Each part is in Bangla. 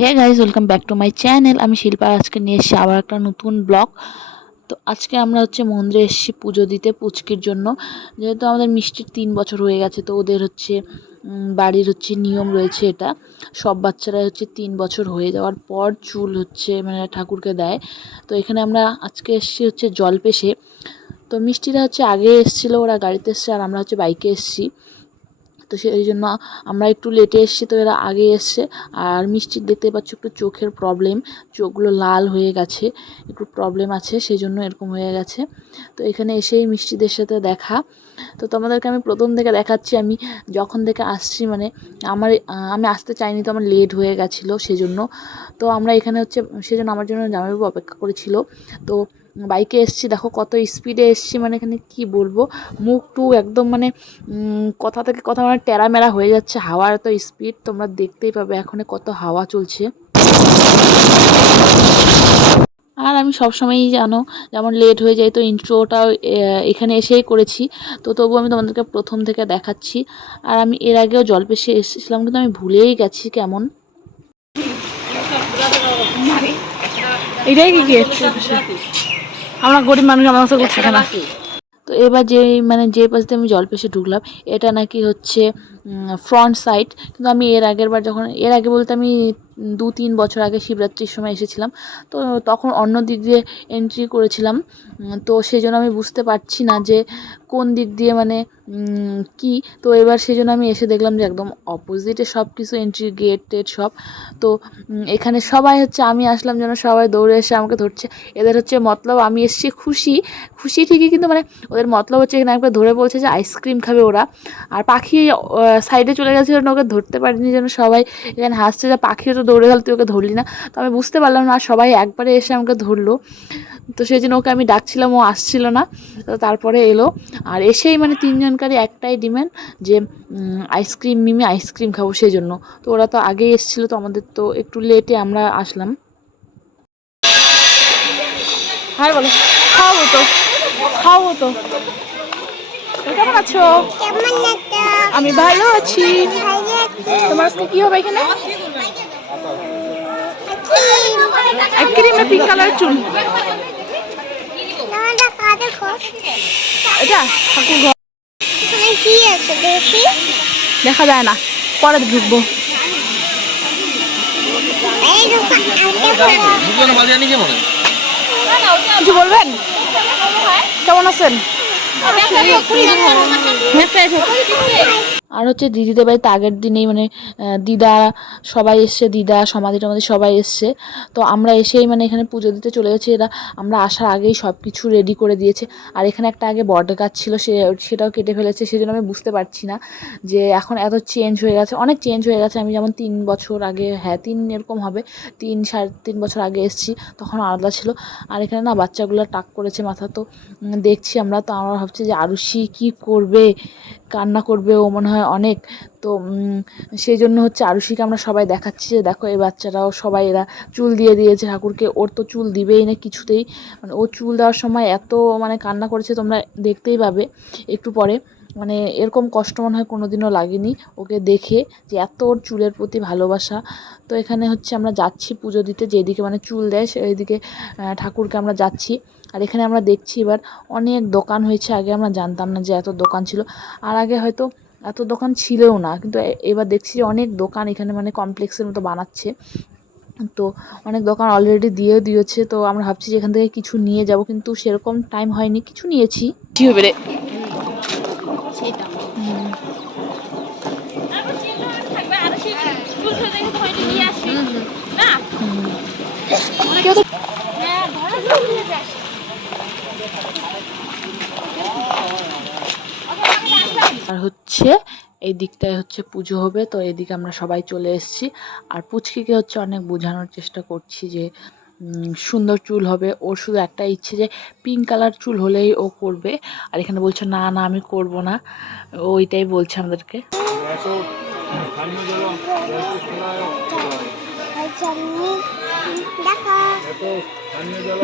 Hey guys, welcome back to my channel. আমি শিল্পা, আজকে নিয়ে এসেছি আবার একটা নতুন ব্লগ। তো আজকে আমরা মন্দিরে এসেছি পুজো দিতে পুচকির জন্য। যেহেতু আমাদের মিষ্টির 3 বছর হয়ে গেছে, তো ওদের বাড়ির নিয়ম রয়েছে এটা। সব বাচ্চারা 3 বছর হয়ে যাওয়ার পর চুল মানে ঠাকুরকে দেয়। তো এখানে আমরা আজকে এসেছি জলপেশে। তো মিষ্টিরা আগে এসেছিলো, ওরা গাড়িতে এসছে, আর আমরা বাইকে এসেছি। তো সেই জন্য আমরা একটু লেটে এসেছি, তো এরা আগে এসছে। আর মিষ্টির দেখতে পাচ্ছ একটু চোখের প্রবলেম, চোখগুলো লাল হয়ে গেছে, একটু প্রবলেম আছে, সেই জন্য এরকম হয়ে গেছে। তো এখানে এসেই মিষ্টিদের সাথে দেখা। তো তোমাদেরকে আমি প্রথম থেকে দেখাচ্ছি, আমি যখন থেকে আসছি আমি আসতে চাইনি, তো আমার লেট হয়ে গেছিলো সেজন্য। তো আমরা এখানে সেজন্য আমার জন্য জামাইবাবু অপেক্ষা করেছিল। তো বাইকে এসছি, দেখো কত স্পিডে এসছি, এখানে কি বলবো, মুখ টু একদম কথা থেকে কথা টেরা মেরা হয়ে যাচ্ছে, হাওয়ার এত স্পিড, তোমরা দেখতেই পাবে এখন কত হাওয়া চলছে। আর আমি সবসময়ই যেমন লেট হয়ে যায়, তো ইন্ট্রোটাও এখানে এসেই করেছি। তো তবু আমি তোমাদেরকে প্রথম থেকে দেখাচ্ছি। আর আমি এর আগেও জলপেশে এসেছিলাম, কিন্তু আমি ভুলেই গেছি কেমন। এটাই কি আমরা গরিব মানুষ, আমার কাছে থাকে না। তো এবার যে পাশ দিয়ে আমি জলপেশে ঢুকলাম, এটা নাকি ফ্রন্ট সাইড। কিন্তু আমি এর আগে বলতে আমি 2-3 বছর আগে শিবরাত্রির সময় এসেছিলাম। তো তখন অন্য দিক দিয়ে এন্ট্রি করেছিলাম। তো সেই জন্য আমি বুঝতে পারছি না যে কোন দিক দিয়ে কি। তো এবার সেই জন্য আমি এসে দেখলাম যে একদম অপোজিটে সব কিছু, এন্ট্রি গেট টেট সব। তো এখানে সবাই আমি আসলাম যেন সবাই দৌড়ে এসে আমাকে ধরছে। এদের মতলব আমি এসেছি খুশি খুশি ঠিকই, কিন্তু ওদের মতলব এখানে একবার ধরে বলছে যে আইসক্রিম খাবে ওরা। আর পাখি সাইডে চলে গেছে, ওকে ধরতে পারিনি, যেন সবাই এখানে হাসছে যে পাখিও তো দৌড়ে গেল, তুই ওকে ধরলি না। তো আমি বুঝতে পারলাম না, সবাই একবারে এসে আমাকে ধরলো। তো সেই জন্য ওকে আমি ডাকছিলাম, ও আসছিল না। তো তারপরে এলো, আর এসেই তিনজনকারই একটাই ডিমান্ড যে মিমি আইসক্রিম খাবো, সেই জন্য। তো ওরা তো আগেই এসেছিলো, তো আমাদের তো একটু লেটে আমরা আসলাম। হ্যাঁ বলো, খাওয়াবো তো খাওয়াবো তো। কেমন আছো? আমি ভালো আছি। তোমার আজকে কি হবে এখানে? আইসক্রিম না পিঙ্ক কালার চুল? এটা ঠাকুর ঘর, দেখা যায় না, পরে ঢুকবো। কিছু বলবেন? কেমন আছেন? আর দিদিদের বাড়িতে আগের দিনেই দিদা সবাই এসছে, দিদা সমাধি টমাধি সবাই এসছে। তো আমরা এসেই এখানে পুজো দিতে চলে গেছি। আমরা আসার আগেই সব কিছু রেডি করে দিয়েছে। আর এখানে একটা আগে বট গাছ ছিল, সেটাও কেটে ফেলেছে। সেই জন্য আমি বুঝতে পারছি না যে এখন এত চেঞ্জ হয়ে গেছে, অনেক চেঞ্জ হয়ে গেছে। আমি যেমন 3 বছর আগে, হ্যাঁ 3 এরকম হবে, 3-3.5 বছর আগে এসেছি, তখন আলাদা ছিল। আর এখানে না বাচ্চাগুলো টাক করেছে মাথা। তো দেখছি আমরা, তো আমরা ভাবছি যে আরুষি কি করবে, কান্না করবে ও মনে হয় অনেক। তো সেই জন্য আরুষিকে আমরা সবাই দেখাচ্ছি যে দেখো এই বাচ্চারাও সবাই এরা চুল দিয়ে দিয়েছে ঠাকুরকে। ওর তো চুল দিবেই না কিছুতেই, ও চুল দেওয়ার সময় এত কান্না করেছে, তোমরা দেখতেই পাবে একটু পরে। এরকম কষ্ট মনে হয় কোনোদিনও লাগেনি ওকে দেখে, যে এত ওর চুলের প্রতি ভালোবাসা। তো এখানে আমরা যাচ্ছি পুজো দিতে, যেদিকে চুল দেয় সেইদিকে ঠাকুরকে আমরা যাচ্ছি। আর এখানে আমরা দেখছি এবার অনেক দোকান হয়েছে, আগে আমরা জানতাম না যে এত দোকান ছিল। আর আগে হয়তো এত দোকান ছিলও না, কিন্তু এবার দেখছি যে অনেক দোকান এখানে, কমপ্লেক্সের মতো বানাচ্ছে। তো অনেক দোকান অলরেডি দিয়েছে। তো আমরা ভাবছি যে এখান থেকে কিছু নিয়ে যাব, কিন্তু সেরকম টাইম হয়নি, কিছু নিয়েছি। কি হবে রে আর এই দিকটায় পুজো হবে। তো এদিকে আমরা সবাই চলে এসেছি। আর পুচকিকে অনেক বোঝানোর চেষ্টা করছি যে সুন্দর চুল হবে, ওর শুধু একটা ইচ্ছে যে পিঙ্ক কালার চুল হলেই ও করবে। আর এখানে বলছে না না আমি করব না, ওইটাই বলছে আমাদেরকে।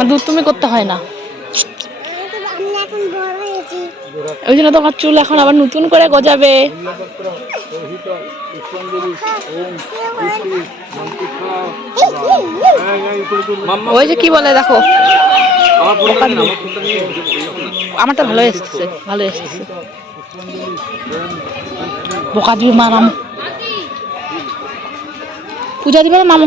দুধ তুমি করতে হয় না, ওই জন্য তোমার চুল এখন আবার নতুন করে গজাবে। ওই যে কি বলে দেখো, আমারটা ভালো এসেছে, ভালো এসেছে। বোকা দিবি মারাম, পূজা দিবে না মামু।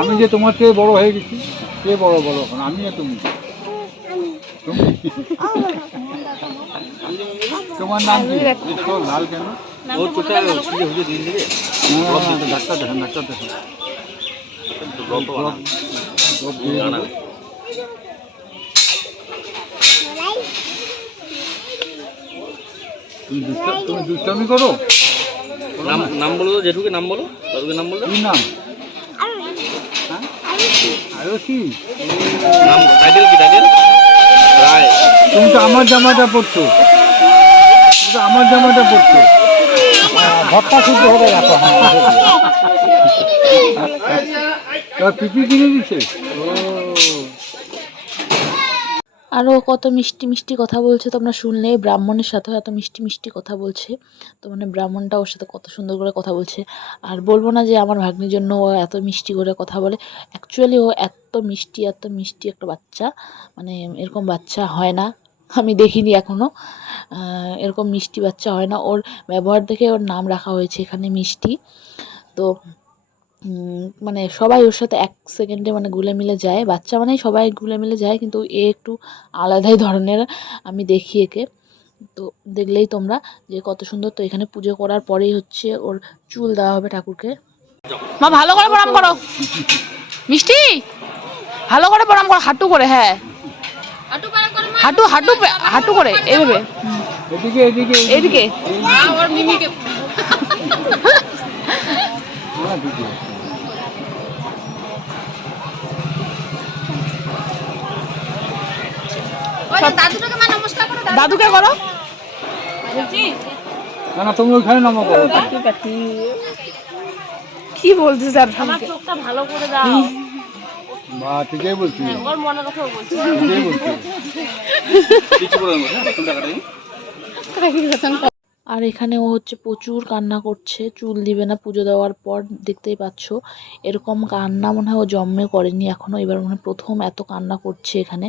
আমি যে তোমার চেয়ে বড় হয়ে গেছি, কে বড় বলো? আমি না তুমি? তোমার নাম কি? লাল কেন? ডাক্তার দেখেন, ডাক্তার দেখেন। তুমি দুষ্টামি করো? নাম বলো তো, জেঠুকে নাম বলো, দাদুকে নাম বলো। কি নাম? আয়ুষী। নাম টাইটেল কি? টাইটেল রায়। তুমি তো আমার জামাটা পড়ছো, তুমি তো আমার জামাটা পড়ছো। ভর্তা শুদ্ধ হবে দেখো। পিপি কিনে দিচ্ছে। আরও কত মিষ্টি মিষ্টি কথা বলছে তোমরা শুনলে। ব্রাহ্মণের সাথেও এত মিষ্টি মিষ্টি কথা বলছে। তো মানে ব্রাহ্মণটা ওর সাথে কত সুন্দর করে কথা বলছে। আর বলবো না যে আমার ভাগ্নির জন্য ও এত মিষ্টি করে কথা বলে। অ্যাকচুয়ালি ও এত মিষ্টি একটা বাচ্চা, মানে এরকম বাচ্চা হয় না, আমি দেখিনি এখনও। এরকম মিষ্টি বাচ্চা হয় না। ওর ব্যবহার দেখে ওর নাম রাখা হয়েছে এখানে মিষ্টি। তো মানে সবাই ওর সাথে এক সেকেন্ডে মানে গুলে মিলে যায়। বাচ্চা মানেই সবাই গুলে মিলে যায়, কিন্তু এ একটু আলাদাই ধরনের আমি দেখি একে। তো দেখলেই তোমরা যে কত সুন্দর। তো এখানে পুজো করার পরেই হচ্ছে ওর চুল দেওয়া হবে ঠাকুরকে। মা ভালো করে প্রণাম করো, মিষ্টি ভালো করে প্রণাম করো, হাঁটু করে। হ্যাঁ হাঁটু হাঁটু হাঁটু করে এইভাবে। এদিকে এদিকে এইদিকে দাদুকে করো। না তুমি ওইখানে নামো। কি বলছিস স্যার? আমার চোখটা ভালো করে দাও। মা ঠিকই বলছি, ওর মনের কথাও বলছি। ঠিকই বলছি। আর এখানে ও হচ্ছে প্রচুর কান্না করছে, চুল দিবে না পুজো দেওয়ার পর। দেখতেই পাচ্ছ এরকম কান্না মনে হয় ও জন্মে করেনি এখনও, এবার মনে হয় প্রথম এত কান্না করছে এখানে।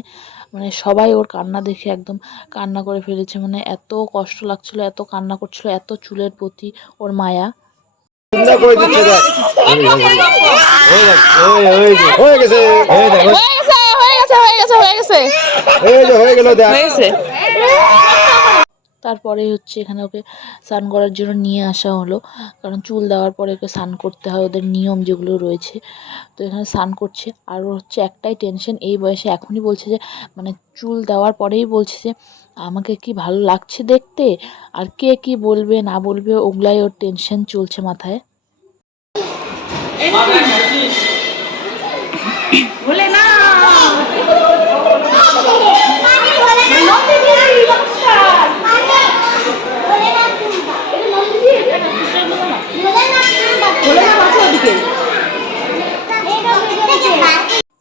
মানে সবাই ওর কান্না দেখে একদম কান্না করে ফেলেছে, মানে এত কষ্ট লাগছিল, এত কান্না করছিল, এত চুলের প্রতি ওর মায়া। তারপরে হচ্ছে এখানে ওকে স্নান করার জন্য নিয়ে আসা হলো, কারণ চুল দেওয়ার পরে ওকে স্নান করতে হয়, ওদের নিয়ম যেগুলো রয়েছে। তো এখানে স্নান করছে। আর ওর হচ্ছে একটাই টেনশন এই বয়সে, এখনই বলছে যে মানে চুল দেওয়ার পরেই বলছে যে আমাকে কি ভালো লাগছে দেখতে, আর কে কি বলবে না বলবে ওগুলাই ওর টেনশন চলছে মাথায়।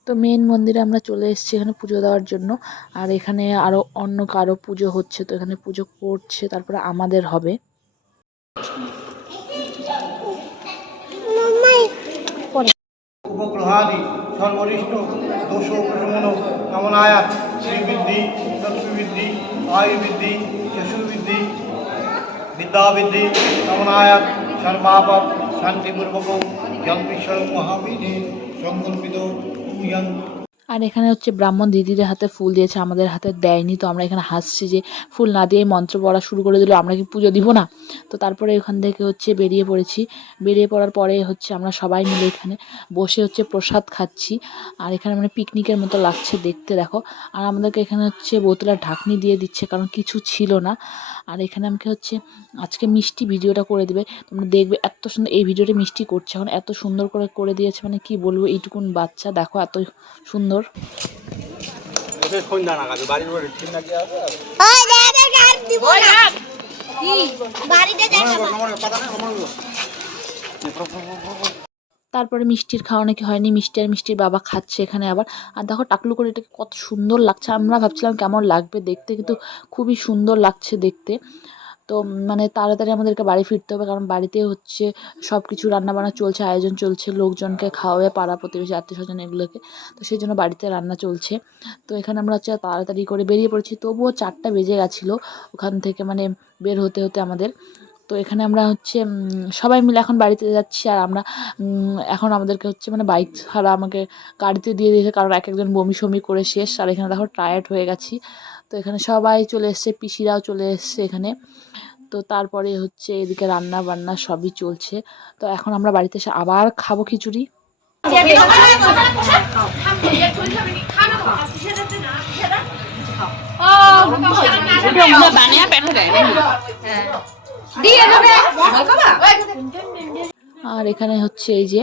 তো মেন মন্দিরে আমরা চলে এসেছি এখানে পুজো দেওয়ার জন্য। আর এখানে আরও অন্য কারো পুজো হচ্ছে, তো এখানে পুজো করছে, তারপরে আমাদের হবে। উপগ্রহাদি সর্বরিষ্ট দোষ প্রশমন কামনায়া শ্রীবৃদ্ধি লক্ষ্মীবৃদ্ধি আয়ুবৃদ্ধি যশোবৃদ্ধি বিদ্যাবৃদ্ধি কামনায়া সর্বাপদ শান্তিপূর্বক জন্মেশ্বর মহাবিধি সংকল্পিত পূজন। আর এখানে হচ্ছে ব্রাহ্মণ দিদিদের হাতে ফুল দিয়েছে, আমাদের হাতে দেয়নি। তো আমরা এখানে হাসছি যে ফুল না দিয়ে মন্ত্র পড়া শুরু করে দিল, আমরা কি পুজো দিব না? তো তারপরে ওখান থেকে হচ্ছে বেরিয়ে পড়েছি। বেরিয়ে পড়ার পরে হচ্ছে আমরা সবাই মিলে এখানে বসে হচ্ছে প্রসাদ খাচ্ছি। আর এখানে মানে পিকনিকের মতো লাগছে দেখতে, দেখো। আর আমাদেরকে এখানে হচ্ছে বোতলের ঢাকনি দিয়ে দিচ্ছে, কারণ কিছু ছিল না। আর এখানে আমাকে হচ্ছে আজকে মিষ্টি ভিডিওটা করে দেবে, তোমরা দেখবে এত সুন্দর এই ভিডিওটা মিষ্টি করছে এখন, এত সুন্দর করে করে দিয়েছে, মানে কি বলবো, এইটুকুন বাচ্চা দেখো এত সুন্দর। তারপরে মিষ্টির খাওয়া নাকি হয়নি, মিষ্টি আর মিষ্টির বাবা খাচ্ছে এখানে আবার। আর দেখো টাকলু করে এটাকে কত সুন্দর লাগছে, আমরা ভাবছিলাম কেমন লাগবে দেখতে, কিন্তু খুবই সুন্দর লাগছে দেখতে। তো মানে তাড়াতাড়ি আমাদেরকে বাড়ি ফিরতে হবে, কারণ বাড়িতে হচ্ছে সব কিছু রান্নাবান্না চলছে, আয়োজন চলছে, লোকজনকে খাওয়াবে, পাড়া প্রতিবেশী আত্মীয় স্বজন এগুলোকে। তো সেই জন্য বাড়িতে রান্না চলছে। তো এখানে আমরা হচ্ছে তাড়াতাড়ি করে বেরিয়ে পড়েছি, তবুও 4টা বেজে গেছিলো ওখান থেকে মানে বের হতে হতে আমাদের। তো এখানে আমরা হচ্ছে সবাই মিলে এখন বাড়িতে যাচ্ছি। আর আমরা এখন আমাদেরকে হচ্ছে মানে বাইক ছাড়া আমাকে গাড়িতে দিয়ে দিয়েছে, কারণ এক একজন বমি সমি করে শেষ। আর এখানে দেখো টায়ার্ড হয়ে গেছি। তো এখানে সবাই চলে এসছে, পিসিরাও চলে এসছে এখানে। তো তারপরে হচ্ছে এদিকে রান্না বান্না সবই চলছে। তো এখন আমরা বাড়িতে এসে আবার খাবো খিচুড়ি। আর এখানে হচ্ছে এই যে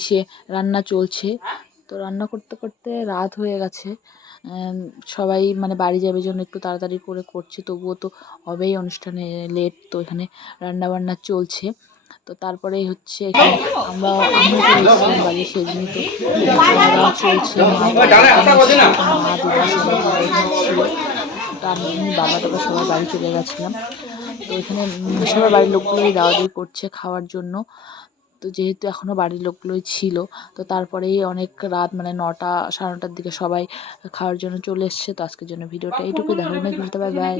ইসে রান্না চলছে। তো রান্না করতে করতে রাত হয়ে গেছে। সবাই মানে বাড়ি যাবে জন্য একটু তাড়াতাড়ি করে করছে, তবুও তো হবেই, অনুষ্ঠানে লেট। তো এখানে রান্না বান্না চলছে। তো তারপরেই হচ্ছে এখানে আমিও চলে এসেছিলাম বাড়ি, সেদিনই তো খাওয়া দাওয়া চলছে। মা দিদা সবাই ছিল। তো আমি বাবা টাবা সবাই বাড়ি চলে গেছিলাম। তো এখানে সবার বাড়ির লোকগুলোই দাওয়াদাওয়ি করছে খাওয়ার জন্য। তো যেহেতু এখনও বাড়ির লোকগুলোই ছিল, তো তারপরেই অনেক রাত মানে 9টা সাড়ে 9টার দিকে সবাই খাওয়ার জন্য চলে এসছে। তো আজকের জন্য ভিডিওটা এইটুকুই, দেখা হবে নেক্সট ভিডিওতে, বাই বাই।